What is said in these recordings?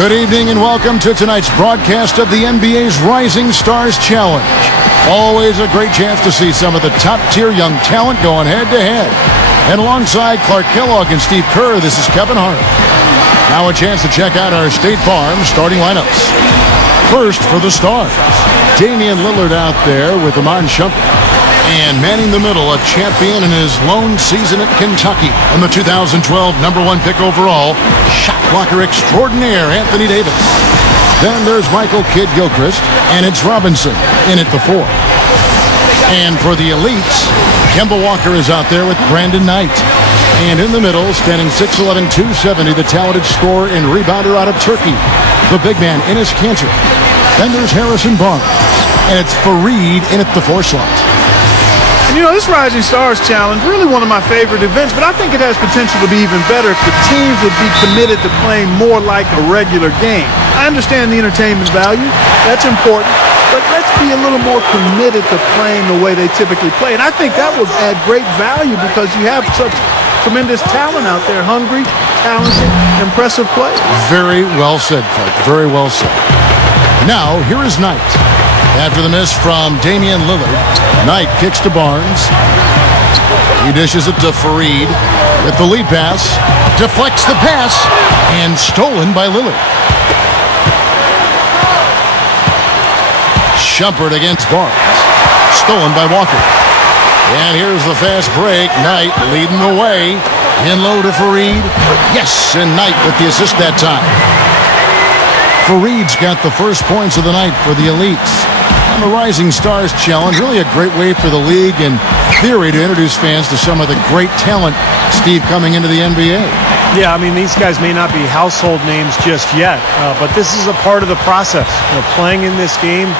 Good evening and welcome to tonight's broadcast of the NBA's Rising Stars Challenge. Always a great chance to see some of the top-tier young talent going head-to-head. And alongside Clark Kellogg and Steve Kerr, this is Kevin Hart. Now a chance to check out our State Farm starting lineups. First for the Stars, Damian Lillard out there with Iman Shumpert. And manning the middle, a champion in his lone season at Kentucky. And the 2012 #1 pick overall, shot blocker extraordinaire Anthony Davis. Then there's Michael Kidd-Gilchrist, and it's Robinson in at the 4. And for the elites, Kemba Walker is out there with Brandon Knight. And in the middle, standing 6'11", 270, the talented scorer and rebounder out of Turkey, the big man Enes Kanter. Then there's Harrison Barnes, and it's Fareed in at the 4 slot. And you know, this Rising Stars Challenge, really one of my favorite events, but I think it has potential to be even better if the teams would be committed to playing more like a regular game. I understand the entertainment value, that's important, but let's be a little more committed to playing the way they typically play. And I think that would add great value because you have such tremendous talent out there, hungry, talented, impressive players. Very well said, Clark, very well said. Now, here is Knight. After the miss from Damian Lillard, Knight kicks to Barnes. He dishes it to Fareed with the lead pass. Deflects the pass and stolen by Lillard. Shumpert against Barnes. Stolen by Walker. And here's the fast break. Knight leading the way. In low to Fareed. Yes, and Knight with the assist that time. Fareed's got the first points of the night for the elites. And the Rising Stars Challenge, really a great way for the league in theory to introduce fans to some of the great talent, Steve, coming into the NBA. Yeah, I mean, these guys may not be household names just yet, but this is a part of the process. You know, playing in this game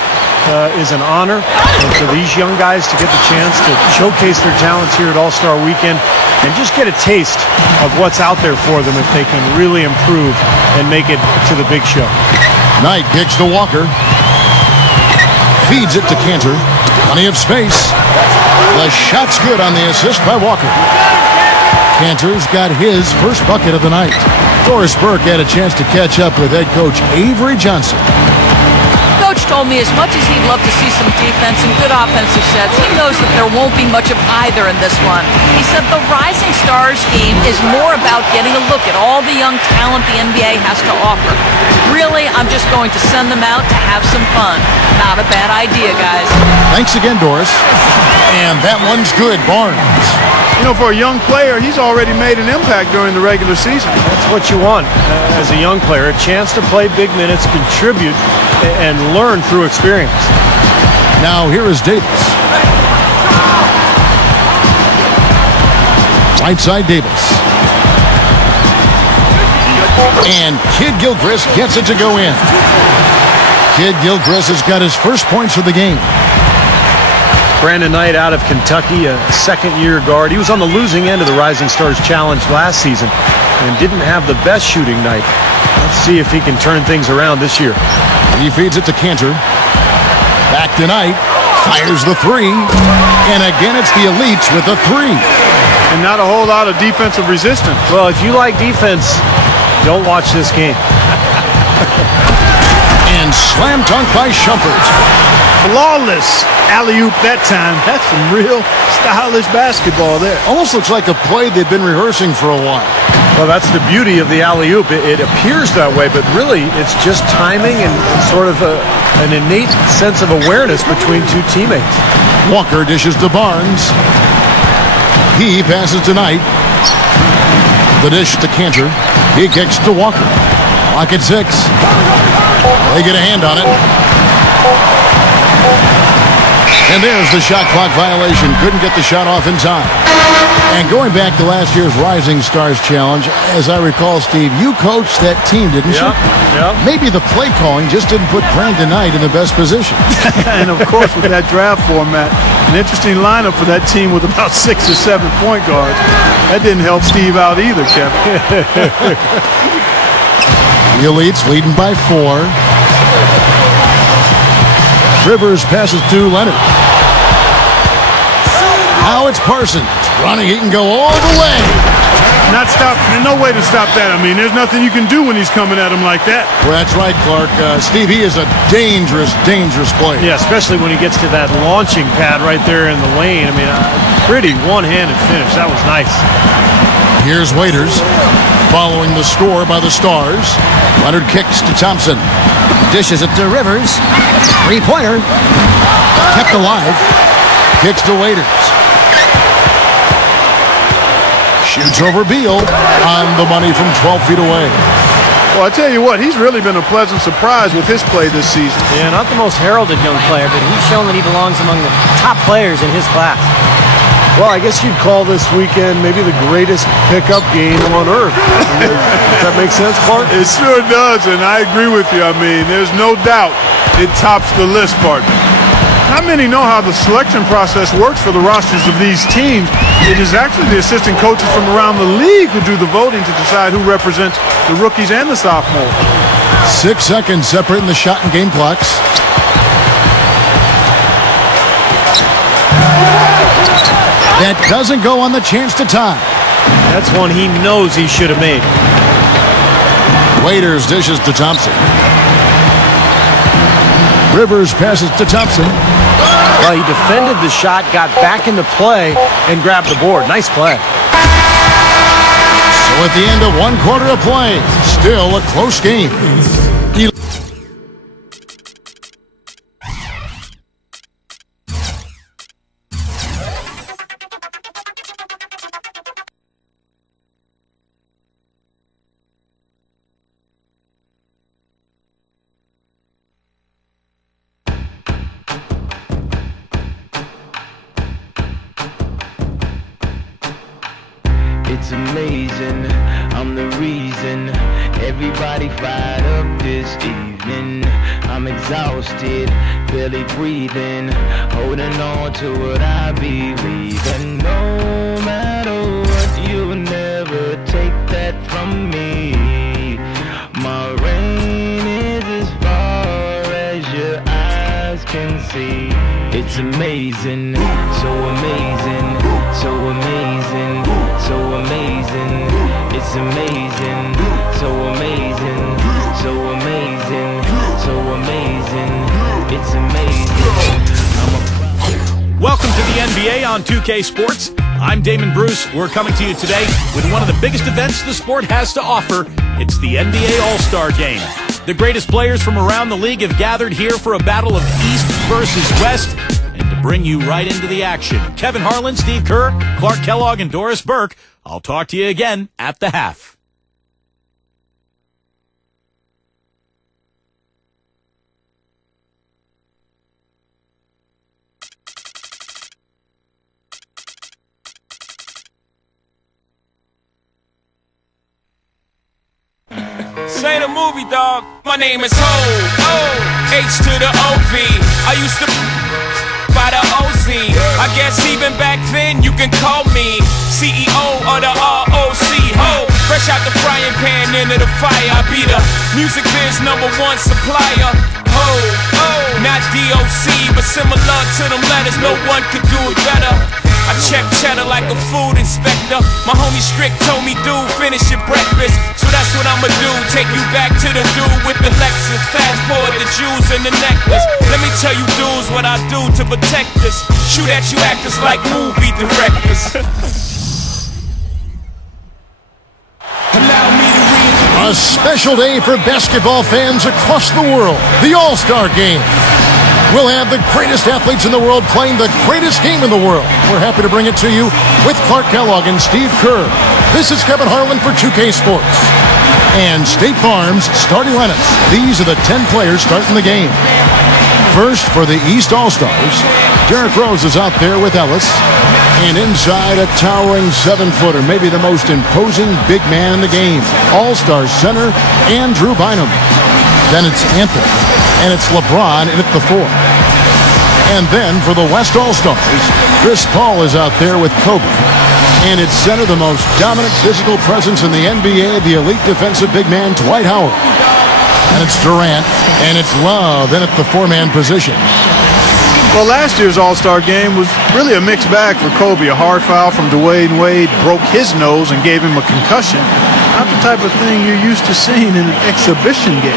is an honor. And for these young guys to get the chance to showcase their talents here at All-Star Weekend and just get a taste of what's out there for them if they can really improve and make it to the big show. Knight kicks to Walker. Feeds it to Kanter. Plenty of space. The shot's good on the assist by Walker. Cantor's got his first bucket of the night. Doris Burke had a chance to catch up with head coach Avery Johnson. Coach told me as much as he'd love to see some defense and good offensive sets, he knows that there won't be much of either in this one. He said the Rising Stars game is more about getting a look at all the young talent the NBA has to offer. Really, I'm just going to send them out to have some fun. Not a bad idea, guys. Thanks again, Doris. And that one's good, Barnes. You know, for a young player, he's already made an impact during the regular season. That's what you want as a young player, a chance to play big minutes, contribute, and learn through experience. Now here is Davis. Right side Davis. And Kid Gilchrist gets it to go in. Kid Gilchrist has got his first points of the game. Brandon Knight out of Kentucky, a second-year guard. He was on the losing end of the Rising Stars Challenge last season and didn't have the best shooting night. Let's see if he can turn things around this year. He feeds it to Cantor. Back to Knight. Fires the three. And again, it's the elites with a three. And not a whole lot of defensive resistance. Well, if you like defense, don't watch this game. And slam dunk by Shumpert. Flawless alley-oop that time. That's some real stylish basketball there. Almost looks like a play they've been rehearsing for a while. Well, that's the beauty of the alley-oop. It appears that way, but really it's just timing and sort of an innate sense of awareness between two teammates. Walker dishes to Barnes. He passes to Knight. The dish to Cantor. He kicks to Walker. Lock at 6. They get a hand on it. And there's the shot clock violation. Couldn't get the shot off in time. And going back to last year's Rising Stars Challenge, as I recall, Steve, you coached that team, didn't you? Yeah. Maybe the play calling just didn't put Brandon Knight in the best position. And, of course, with that draft format, an interesting lineup for that team with about 6 or 7 point guards. That didn't help Steve out either, Kevin. The elites leading by 4. Rivers passes to Leonard. Now it's Parsons. Running, he can go all the way. Not stop. There's no way to stop that. I mean, there's nothing you can do when he's coming at him like that. Well, that's right, Clark. Steve, he is a dangerous, dangerous player. Yeah, especially when he gets to that launching pad right there in the lane. I mean, pretty one-handed finish. That was nice. Here's Waiters following the score by the Stars. Leonard kicks to Thompson. Dishes it to Rivers. Three-pointer. Kept alive. Kicks to Waiters. Shoots over Beal on the money from 12 feet away. Well, I tell you what, he's really been a pleasant surprise with his play this season. Yeah, not the most heralded young player, but he's shown that he belongs among the top players in his class. Well, I guess you'd call this weekend maybe the greatest pickup game on earth. Does that make sense, Clark? It sure does, and I agree with you. I mean, there's no doubt it tops the list, partner. Not many know how the selection process works for the rosters of these teams. It is actually the assistant coaches from around the league who do the voting to decide who represents the rookies and the sophomores. 6 seconds separating the shot and game clocks. That doesn't go on the chance to tie. That's one he knows he should have made. Waiters dishes to Thompson. Rivers passes to Thompson. Well, he defended the shot, got back into play, and grabbed the board. Nice play. So at the end of 1 quarter of play, still a close game. It's amazing, I'm the reason everybody fired up this evening. I'm exhausted, barely breathing, holding on to what I believe. And no matter what, you'll never take that from me. My reign is as far as your eyes can see. It's amazing, so amazing, so amazing, so amazing. amazing. It's amazing. So amazing. So amazing. So amazing. It's amazing. Welcome to the NBA on 2K Sports. I'm Damon Bruce. We're coming to you today with one of the biggest events the sport has to offer. It's the NBA All-Star Game. The greatest players from around the league have gathered here for a battle of East versus West. And to bring you right into the action, Kevin Harlan, Steve Kerr, Clark Kellogg, and Doris Burke. I'll talk to you again at the half. This ain't a movie, dog. My name is Ho, H to the O-V. I used to by the OZ. I guess even back then you can call me CEO of the ROC. Ho, fresh out the frying pan into the fire. I be the music biz #1 supplier. Ho, not DOC, but similar to them letters. No one could do it better. I check cheddar like a food inspector. My homie Strick told me, dude, finish your breakfast. So that's what I'ma do, take you back to the dude with the Lexus. Fast forward the jewels and the necklace. Let me tell you dudes what I do to protect us. Shoot at you actors like movie directors. Allow me to read. A special day for basketball fans across the world. The All-Star Game. We'll have the greatest athletes in the world playing the greatest game in the world. We're happy to bring it to you with Clark Kellogg and Steve Kerr. This is Kevin Harlan for 2K Sports. And State Farm's starting lineups. These are the 10 players starting the game. First, for the East All-Stars, Derrick Rose is out there with Ellis. And inside, a towering 7-footer, maybe the most imposing big man in the game. All-Star center, Andrew Bynum. Then it's Anthony. And it's LeBron in at the 4. And then for the West All-Stars, Chris Paul is out there with Kobe. And it's center, the most dominant physical presence in the NBA, the elite defensive big man, Dwight Howard. And it's Durant, and it's Love in at the 4-man position. Well, last year's All-Star Game was really a mixed bag for Kobe. A hard foul from Dwayne Wade broke his nose and gave him a concussion. Not the type of thing you're used to seeing in an exhibition game.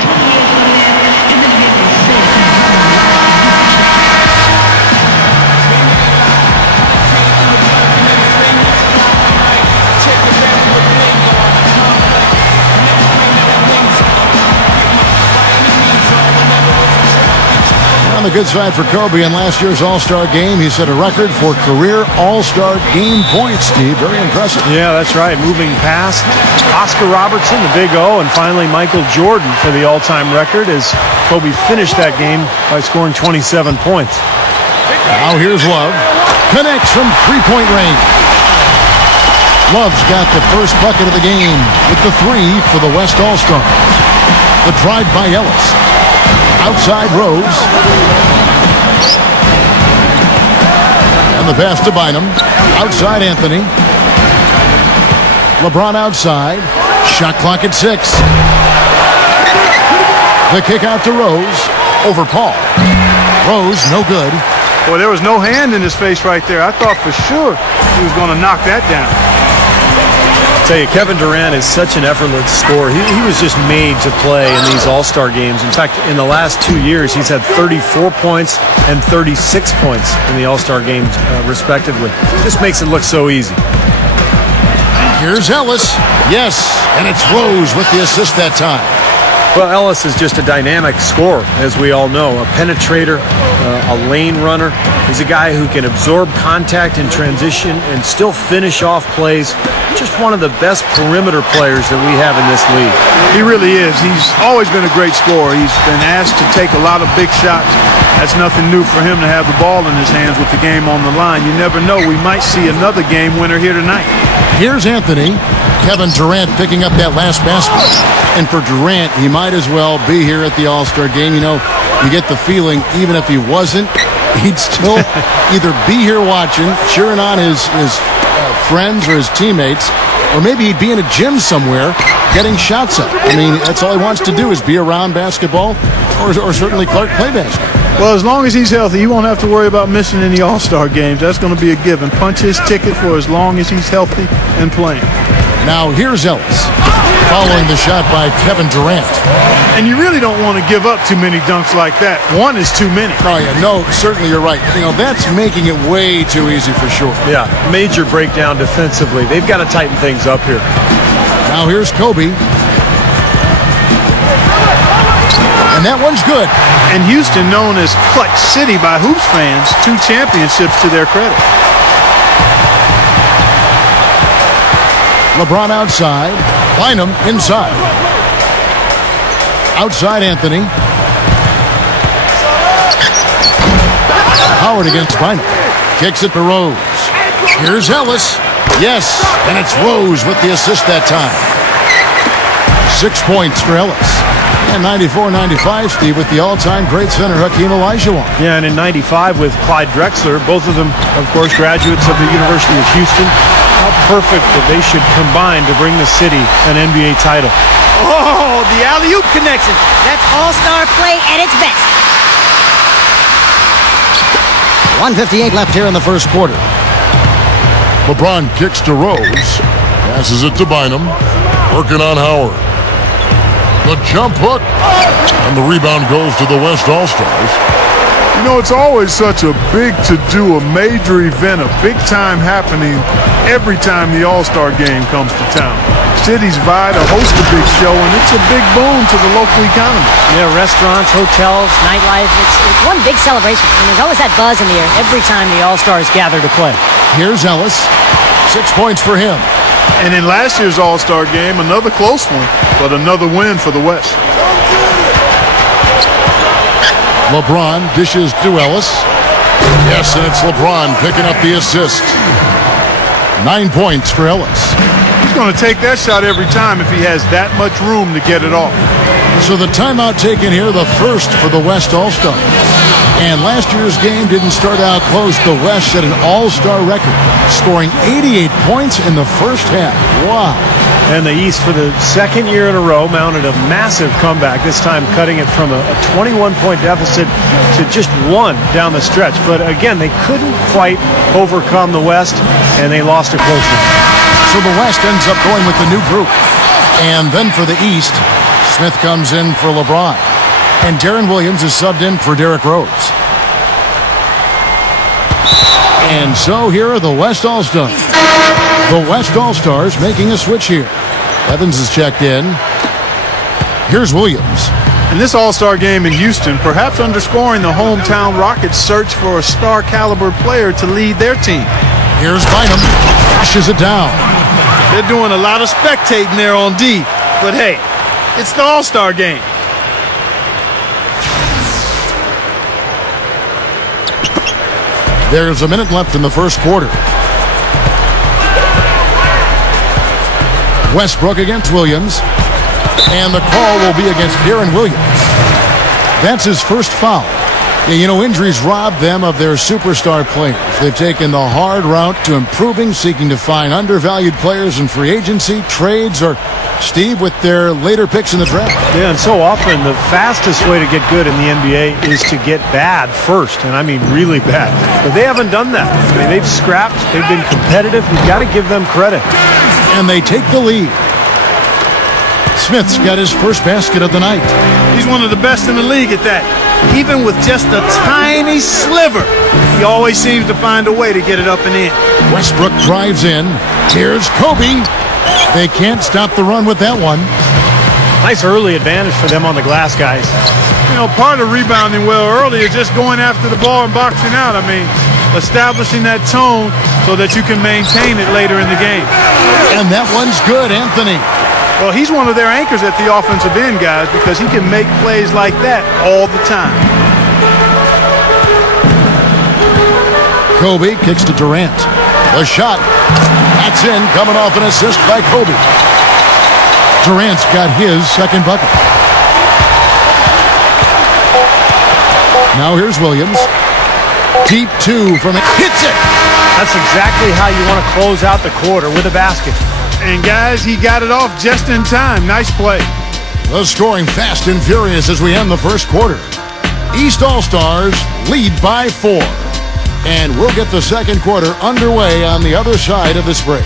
On the good side for Kobe in last year's All-Star Game, he set a record for career All-Star Game points, Steve. Very impressive. Yeah, that's right. Moving past Oscar Robertson, the Big O, and finally Michael Jordan for the all-time record as Kobe finished that game by scoring 27 points. Now here's Love. Connects from three-point range. Love's got the first bucket of the game with the 3 for the West All-Stars. The drive by Ellis. Outside Rose. And the pass to Bynum. Outside Anthony. LeBron outside. Shot clock at 6. The kick out to Rose. Over Paul. Rose, no good. Boy, there was no hand in his face right there. I thought for sure he was going to knock that down. I tell you, Kevin Durant is such an effortless scorer. He was just made to play in these All-Star games. In fact, in the last 2 years, he's had 34 points and 36 points in the All-Star games, respectively. This makes it look so easy. Here's Ellis. Yes, and it's Rose with the assist that time. Well, Ellis is just a dynamic scorer, as we all know. A penetrator, a lane runner. He's a guy who can absorb contact in transition and still finish off plays. Just one of the best perimeter players that we have in this league. He really is. He's always been a great scorer. He's been asked to take a lot of big shots. That's nothing new for him to have the ball in his hands with the game on the line. You never know. We might see another game winner here tonight. Here's Anthony. Kevin Durant picking up that last basket. And for Durant, he might as well be here at the All-Star Game. You know, you get the feeling even if he wasn't, he'd still either be here watching, cheering on his friends or his teammates, or maybe he'd be in a gym somewhere getting shots up. I mean, that's all he wants to do is be around basketball, or certainly Clark play basketball. Well, as long as he's healthy, he won't have to worry about missing any All-Star games. That's going to be a given. Punch his ticket for as long as he's healthy and playing. Now here's Ellis, following the shot by Kevin Durant. And you really don't want to give up too many dunks like that. One is too many. Oh, yeah, no, certainly you're right. You know, that's making it way too easy for sure. Yeah, major breakdown defensively. They've got to tighten things up here. Now here's Kobe. And that one's good. And Houston, known as Clutch City by Hoops fans, 2 championships to their credit. LeBron outside. Bynum inside. Outside Anthony. Howard against Bynum. Kicks it to Rose. Here's Ellis. Yes, and it's Rose with the assist that time. 6 points for Ellis. And 94-95, Steve, with the all-time great center, Hakeem Olajuwon. Yeah, and in 95 with Clyde Drexler, both of them, of course, graduates of the University of Houston. How perfect that they should combine to bring the city an NBA title. Oh, the alley-oop connection. That's all-star play at its best. 1:58 left here in the first quarter. LeBron kicks to Rose. Passes it to Bynum. Working on Howard. The jump hook. And the rebound goes to the West All-Stars. You know, it's always such a big to-do, a major event, a big-time happening every time the All-Star game comes to town. Cities vie to host a big show, and it's a big boon to the local economy. Yeah, restaurants, hotels, nightlife. It's one big celebration. And there's always that buzz in the air every time the All-Stars gather to play. Here's Ellis. 6 points for him. And in last year's All-Star game, another close one, but another win for the West. LeBron dishes to Ellis. Yes, and it's LeBron picking up the assist. 9 points for Ellis. He's going to take that shot every time if he has that much room to get it off. So the timeout taken here, the first for the West All-Stars. And last year's game didn't start out close. The West set an All-Star record, scoring 88 points in the first half. Wow. And the East, for the second year in a row, mounted a massive comeback, this time cutting it from a 21-point deficit to just 1 down the stretch. But again, they couldn't quite overcome the West, and they lost a close one. So the West ends up going with the new group. And then for the East, Smith comes in for LeBron. And Darren Williams is subbed in for Derrick Rose. And so here are the West All-Stars. The West All-Stars making a switch here. Evans is checked in. Here's Williams. In this All-Star game in Houston, perhaps underscoring the hometown Rockets' search for a star-caliber player to lead their team. Here's Bynum. Flashes it down. They're doing a lot of spectating there on D. But hey, it's the All-Star game. There's a minute left in the first quarter. Westbrook against Williams. And the call will be against Darren Williams. That's his first foul. Yeah, you know, injuries robbed them of their superstar players. They've taken the hard route to improving, seeking to find undervalued players in free agency, trades, or, Steve, with their later picks in the draft. Yeah, and so often the fastest way to get good in the NBA is to get bad first, and I mean really bad. But they haven't done that. I mean, they've scrapped, they've been competitive. You've got to give them credit. And they take the lead. Smith's got his first basket of the night. He's one of the best in the league at that. Even with just a tiny sliver, he always seems to find a way to get it up and in. Westbrook drives in. Here's Kobe. They can't stop the run with that one. Nice early advantage for them on the glass, guys. You know, part of rebounding well early is just going after the ball and boxing out. I mean, establishing that tone so that you can maintain it later in the game. And that one's good, Anthony. Well, he's one of their anchors at the offensive end, guys, because he can make plays like that all the time. Kobe kicks to Durant. The shot. That's in, coming off an assist by Kobe. Durant's got his second bucket. Now here's Williams. Deep 2 from it. Hits it! That's exactly how you want to close out the quarter, with a basket. And guys, he got it off just in time. Nice play. The scoring fast and furious as we end the first quarter. East All-Stars lead by 4. And we'll get the second quarter underway on the other side of this break.